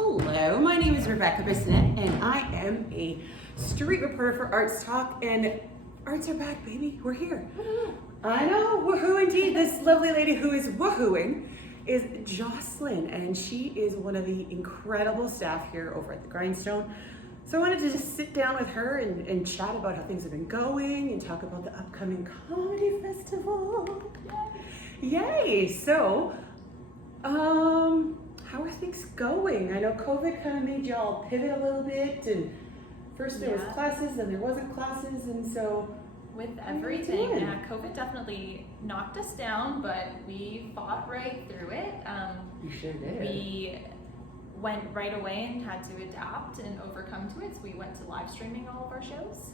Hello, my name is Rebecca Bissonnette, and I am a street reporter for Arts Talk, and arts are back, baby. We're here. I know, woohoo indeed. This lovely lady who is woohooing is Jocelyn, and she is one of the incredible staff here over at the Grindstone. So I wanted to just sit down with her and chat about how things have been going and talk about the upcoming comedy festival. Yay! So, how are things going? I know COVID kind of made y'all pivot a little bit, and first there was classes, then there wasn't classes, and so with everything, COVID definitely knocked us down, but we fought right through it. You sure did. We went right away and had to adapt and overcome to it. So we went to live streaming all of our shows.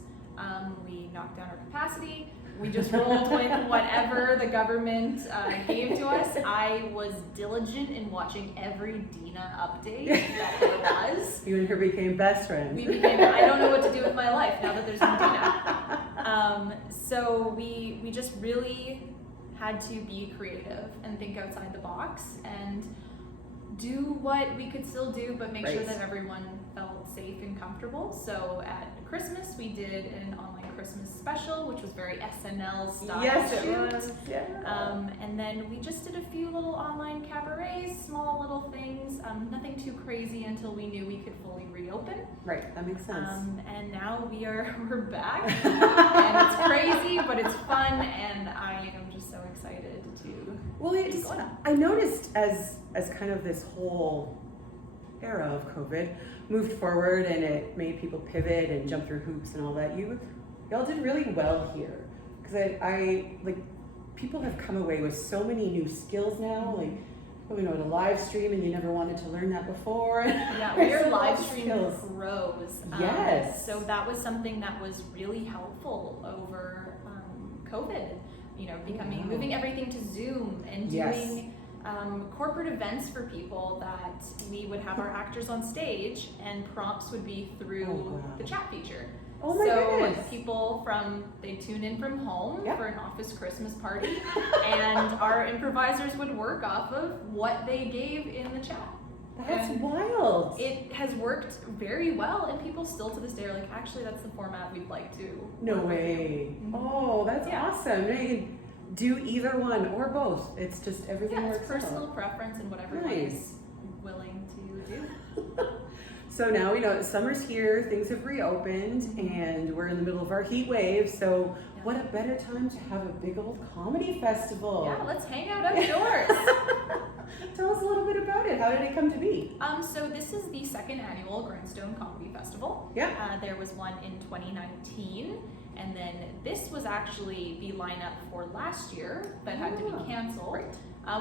We knocked down our capacity. We just rolled with whatever the government gave to us. I was diligent in watching every Dina update that there was. You and her became best friends. We became, I don't know what to do with my life now that there's no Dina. So we just really had to be creative and think outside the box and do what we could still do, but make sure that everyone felt safe and comfortable. So at Christmas, we did an online Christmas special, which was very SNL style. Yes, it was. Yeah. And then we just did a few little online cabarets, small little things, nothing too crazy until we knew we could fully reopen. Right, that makes sense. And now we're back, and it's crazy, but it's fun, and I am just so excited to. Well, I noticed as kind of this whole era of COVID moved forward and it made people pivot and jump through hoops and all that, y'all did really well here, because I like, people have come away with so many new skills now, like you know, to live stream, and you never wanted to learn that before. Yeah, we are live stream pros. Yes. So that was something that was really helpful over COVID. You know, moving everything to Zoom and doing corporate events for people that we would have our actors on stage and prompts would be through the chat feature. Oh my goodness. People they tune in from home for an office Christmas party, and our improvisers would work off of what they gave in the chat. That's wild. It has worked very well, and people still to this day are like, actually, that's the format we'd like to. No way. Oh, that's awesome. Now you can do either one or both. It's just everything works it's personal preference and whatever is willing to do. So now we know summer's here, things have reopened, and we're in the middle of our heat wave, so what a better time to have a big old comedy festival. Yeah, let's hang out outdoors. Tell us a little bit about it. How did it come to be? So this is the second annual Grindstone Comedy Festival. Yeah. There was one in 2019, and then this was actually the lineup for last year that had to be canceled,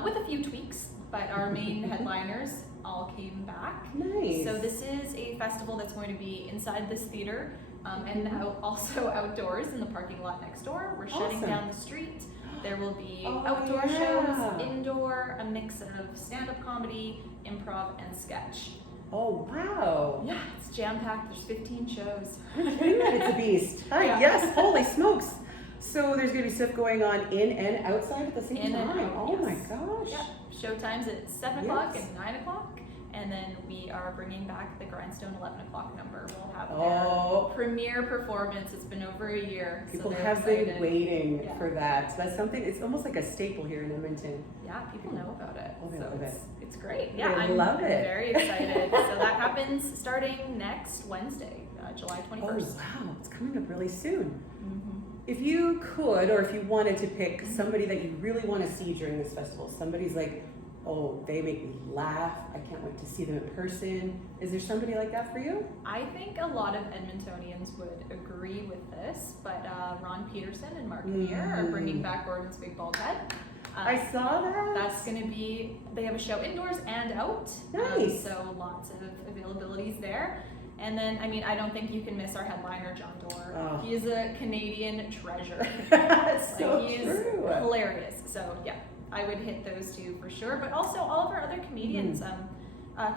with a few tweaks, but our main headliners all came back. Nice. So this is a festival that's going to be inside this theater, and also outdoors in the parking lot next door. We're shutting down the street. There will be outdoor shows, indoor, a mix of stand-up comedy, improv, and sketch. Oh, wow. Yeah, it's jam-packed. There's 15 shows. It's a beast. Yes, holy smokes. So there's going to be stuff going on in and outside at the same time. Oh my gosh. Yeah. Show times at 7 o'clock and 9 o'clock. And then we are bringing back the Grindstone 11 o'clock number. We'll have their premiere performance. It's been over a year. People have been waiting for that. That's something, it's almost like a staple here in Edmonton. Yeah, people know about it. Oh, they love it. It's great. Yeah, I love it. Very excited. So that happens starting next Wednesday, July 21st. Oh, wow. It's coming up really soon. If you could, or if you wanted to pick somebody that you really want to see during this festival, somebody's like, oh, they make me laugh, I can't wait to see them in person. Is there somebody like that for you? I think a lot of Edmontonians would agree with this, but Ron Peterson and Mark Kinnear are bringing back Gordon's Big Bald Head. I saw that. That's going to be, they have a show indoors and out. Nice. So lots of availabilities there. And then, I mean, I don't think you can miss our headliner, John Doerr. Oh. He is a Canadian treasure. He is hilarious. So yeah, I would hit those two for sure. But also all of our other comedians.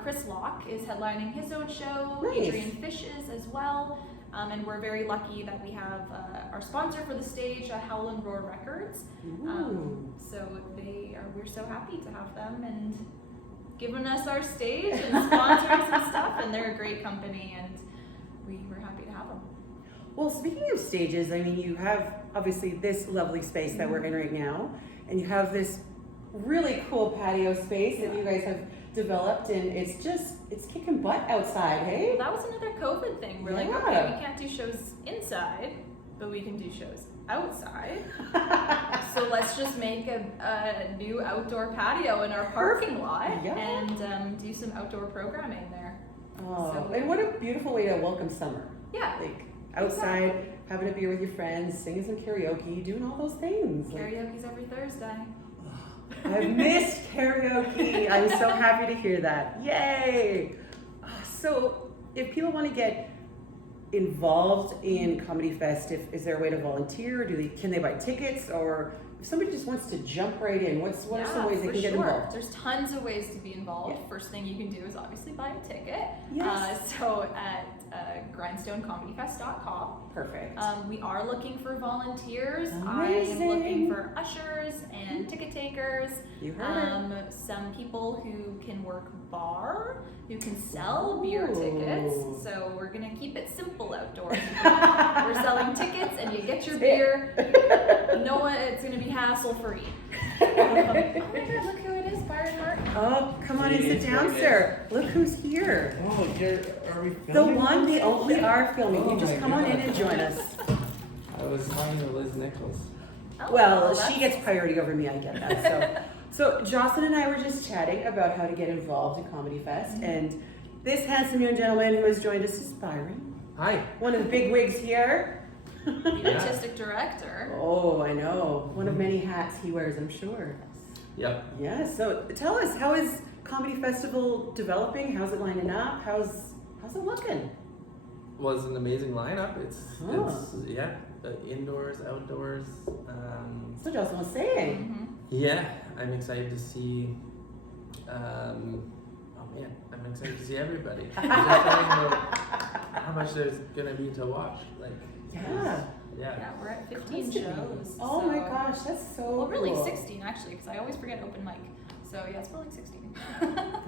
Chris Locke is headlining his own show. Nice. Adrian Fishes as well. And we're very lucky that we have our sponsor for the stage, Howl and Roar Records. So we're so happy to have them, and giving us our stage and sponsoring some stuff, and they're a great company, and we were happy to have them. Well, speaking of stages, I mean, you have obviously this lovely space that we're in right now, and you have this really cool patio space that you guys have developed, and it's kicking butt outside, hey? Well, that was another COVID thing. We're like, okay, we can't do shows inside, but we can do shows outside. So let's just make a new outdoor patio in our parking lot and do some outdoor programming there. Oh, So- and what a beautiful way to welcome summer. Yeah, Like outside, having a beer with your friends, singing some karaoke, doing all those things. Like, karaoke's every Thursday. I've missed karaoke. I'm so happy to hear that. Yay! So, if people want to get involved in Comedy Fest, is there a way to volunteer? Can they buy tickets, or if somebody just wants to jump right in? What are some ways they can get involved? There's tons of ways to be involved. Yeah. First thing you can do is obviously buy a ticket. Yes. So at grindstonecomedyfest.com. Perfect. We are looking for volunteers. Amazing. I am looking for ushers and ticket takers. You heard. Some people who can work bar, who can sell beer tickets. So we're gonna keep it simple outdoors. We're selling tickets, and you get your beer. No one, it's gonna be hassle free. Oh my God, look who it is, Byron Martin. Oh, come on and sit down, sir. Look who's here. Oh, are we The filming? one, the only, we are filming. Oh You just my come on in God. and join us. I was talking to Liz Nichols. Oh, Well, that's- she gets priority over me, I get that. So Jocelyn and I were just chatting about how to get involved in Comedy Fest, and this handsome young gentleman who has joined us is Byron, Hi. one of the big wigs here. the artistic director. Oh, I know. One of many hats he wears, I'm sure. Yep. Yeah, so tell us, how is Comedy Festival developing? How's it lining up? How's it looking? Was an amazing lineup. It's Huh. indoors, outdoors. So Jocelyn was saying. Mhm. Yeah, I'm excited to see. Oh man, I'm excited to see everybody. Just thinking about how much there's gonna be to watch. Like, Yeah. yeah. We're at 15 Constantly. shows. Oh so- my gosh, that's so Well, really cool. 16 actually, because I always forget open mic. So yeah, it's probably like 16.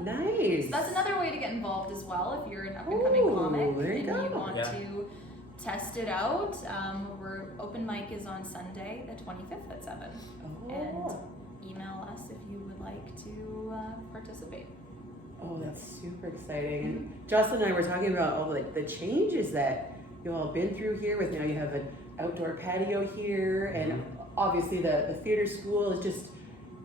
Nice. So that's another way to get involved as well if you're an up-and-coming Ooh, comic there you and you go. want Yeah. to test it out. We're open mic is on Sunday, the 25th at 7. Oh. And email us if you would like to participate. Oh, that's super exciting. And Jocelyn and I were talking about all the changes that you all been through here with, you have an outdoor patio here, and obviously the theater school is just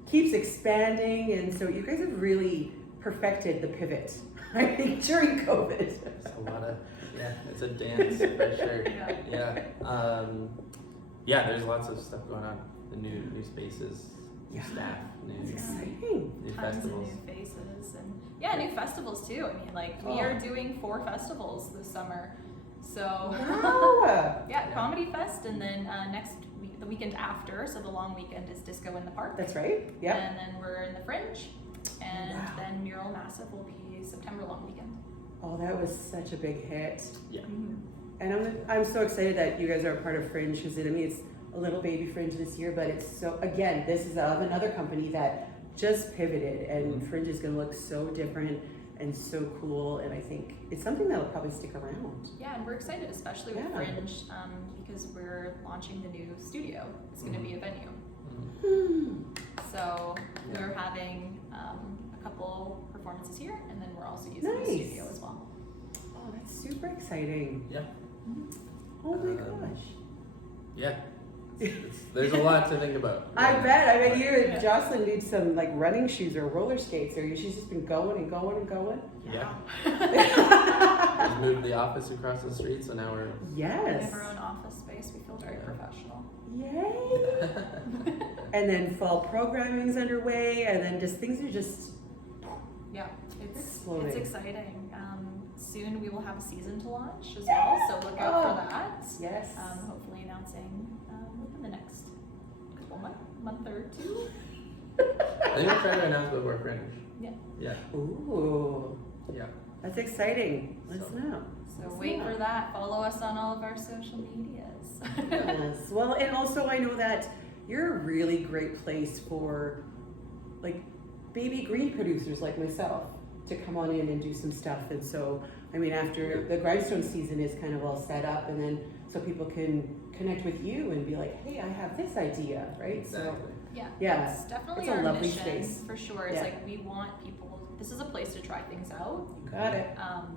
keeps expanding, and so you guys have really perfected the pivot, I think, during COVID. It's a lot of it's a dance for sure. Yeah, there's lots of stuff going on. The new spaces, new staff, It's new exciting. Tons festivals. of new faces and new festivals too. I mean, we are doing 4 festivals this summer. So Wow. Comedy Fest, and then next week, the weekend after, so the long weekend is Disco in the Park. That's right. Yep. And then we're in the Fringe, and Wow. then Mural Massive will be September long weekend. Oh, that was such a big hit. Yeah. And I'm so excited that you guys are a part of Fringe, because it's a little baby Fringe this year, but it's so, again, this is of another company that just pivoted, and Fringe is going to look so different and so cool, and I think it's something that'll probably stick around. Yeah, and we're excited, especially with Fringe, because we're launching the new studio. It's going to be a venue. So we're having a couple performances here, and then we're also using the studio as well. Oh, that's super exciting. Yeah. Oh my gosh. Yeah. There's a lot to think about. I bet you and Jocelyn need some running shoes or roller skates, or she's just been going and going and going. Yeah. We moved the office across the street, so now we're We Yes. have our own office space. We feel very professional. Yay. And then fall programming's underway, and then things are just Yeah, it's Exploding. exciting. Soon we will have a season to launch as well, so look out for that. yes. Hopefully announcing within the next couple month or 2. I think we're trying to announce before Fringe. Yeah. Yeah. Ooh, Yeah. that's exciting. Let's So- know. So wait for that. Follow us on all of our social medias. Yes. Well, and also I know that you're a really great place for baby green producers like myself to come on in and do some stuff. And so, I mean, after the Grindstone season is kind of all set up, and then so people can connect with you and be like, hey, I have this idea, right? Exactly. Yeah, That's definitely it's a our lovely mission space. for sure. It's Yeah. like we want people. This is a place to try things out, So got it.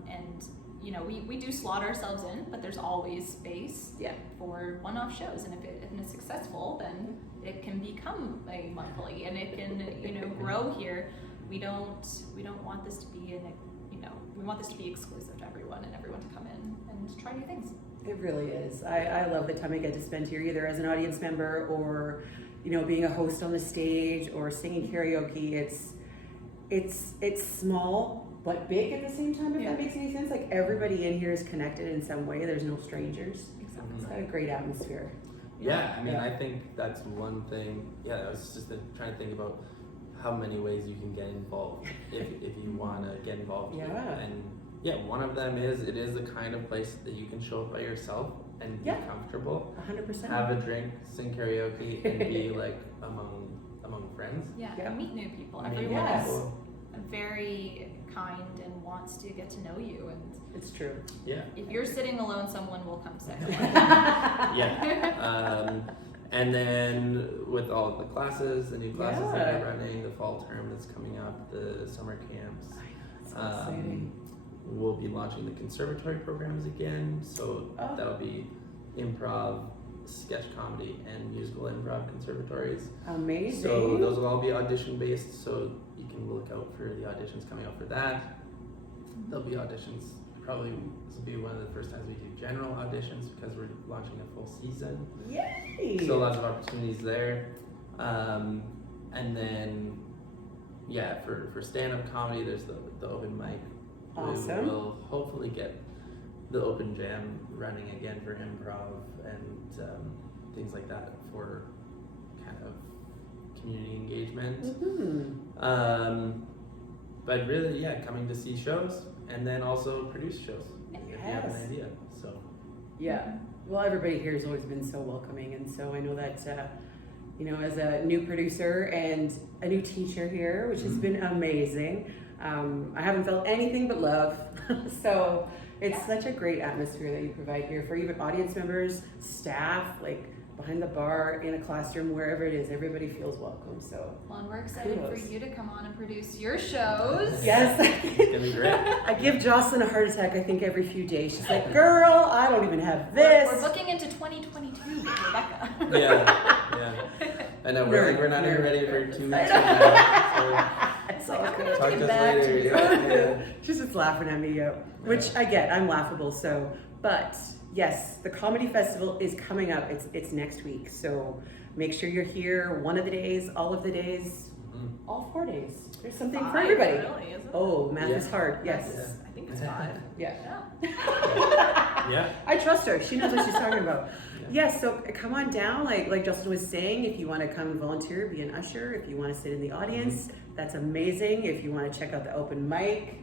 and you know we do slot ourselves in, but there's always space Yeah. for one-off shows, and if it's successful, then it can become a monthly, and it can grow here. We don't want this to be we want this to be exclusive to everyone and everyone to come in and try new things. It really is. I love the time I get to spend here, either as an audience member or, being a host on the stage or singing karaoke. It's small but big at the same time, if that makes any sense. Like, everybody in here is connected in some way. There's no strangers. Exactly. It's got a great atmosphere. Yeah, I mean, I think that's one thing. Yeah, I was just trying to think about how many ways you can get involved if you want to get involved. Yeah. And yeah, one of them is it is the kind of place that you can show up by yourself and be comfortable, 100%. have a drink, sing karaoke, and be like among friends. Yeah, Yeah. and meet new people. Meet Everyone Yes. is very kind and wants to get to know you, and It's true. Yeah. if you're sitting alone, someone will come say hello. Yeah. And then with all of the classes, the new classes that Yeah. are running, the fall term that's coming up, the summer camps. It's so exciting. We'll be launching the conservatory programs again, so Oh. that'll be improv, sketch comedy, and musical improv conservatories. Amazing. So those will all be audition based, so you can look out for the auditions coming up for that. There'll be auditions, probably this will be one of the first times we do general auditions because we're launching a full season. Yay! So lots of opportunities there. And then, yeah, for stand-up comedy, there's the open mic. Awesome. We'll hopefully get the open jam running again for improv and things like that for kind of community engagement. Mm-hmm. But really, yeah, coming to see shows and then also produce shows if you have an Yes. idea. So Yeah. Well, everybody here has always been so welcoming, and so I know that, as a new producer and a new teacher here, which has been amazing, I haven't felt anything but love. So it's such a great atmosphere that you provide here for even audience members, staff, like behind the bar, in a classroom, wherever it is, everybody feels welcome. So Well, and we're excited Kudos. for you to come on and produce your shows. yes. it's gonna be great. I give Jocelyn a heart attack, I think, every few days. She's like, girl, I don't even have this. We're booking into 2022 with Rebecca. Yeah. I know we're not even ready for 2 weeks from now. It's like, all I'm good. gonna Talk get to us back to later. you. Yeah. She's just laughing at me, which I get. I'm laughable. So, but yes, the comedy festival is coming up. It's next week. So make sure you're here one of the days, all of the days, all 4 days. There's something for 5, everybody. Really, isn't it? Oh, math Yeah. is hard. Yes. I think it's 5. Yeah. Yeah. Yeah. I trust her. She knows what she's talking about. Yes, so come on down. Like Justin was saying, if you want to come and volunteer, be an usher. If you want to sit in the audience, that's amazing. If you want to check out the open mic,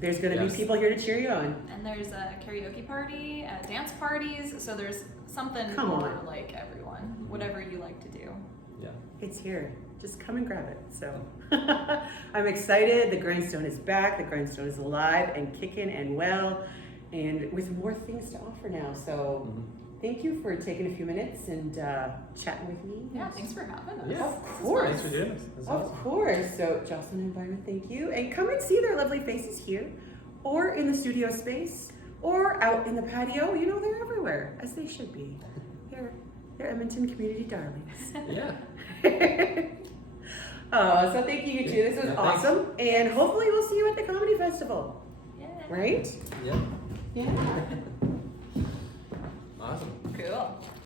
there's going to Yes. be people here to cheer you on. And there's a karaoke party, dance parties, so there's something Come for on. like everyone, whatever you like to do. Yeah. It's here. Just come and grab it. So I'm excited. The Grindstone is back. The Grindstone is alive and kicking and well, and with more things to offer now. So thank you for taking a few minutes and chatting with me. Yeah, thanks for having us. Yeah. Of course. Thanks for doing this. That's Of awesome. course. So Jocelyn and Byron, thank you. And come and see their lovely faces here, or in the studio space, or out in the patio. They're everywhere, as they should be. They're Edmonton community darlings. Yeah. Oh, so thank you, you two. This was Yeah, thanks. awesome. And hopefully we'll see you at the comedy festival. Yeah. Right? Yeah. Yeah. Awesome.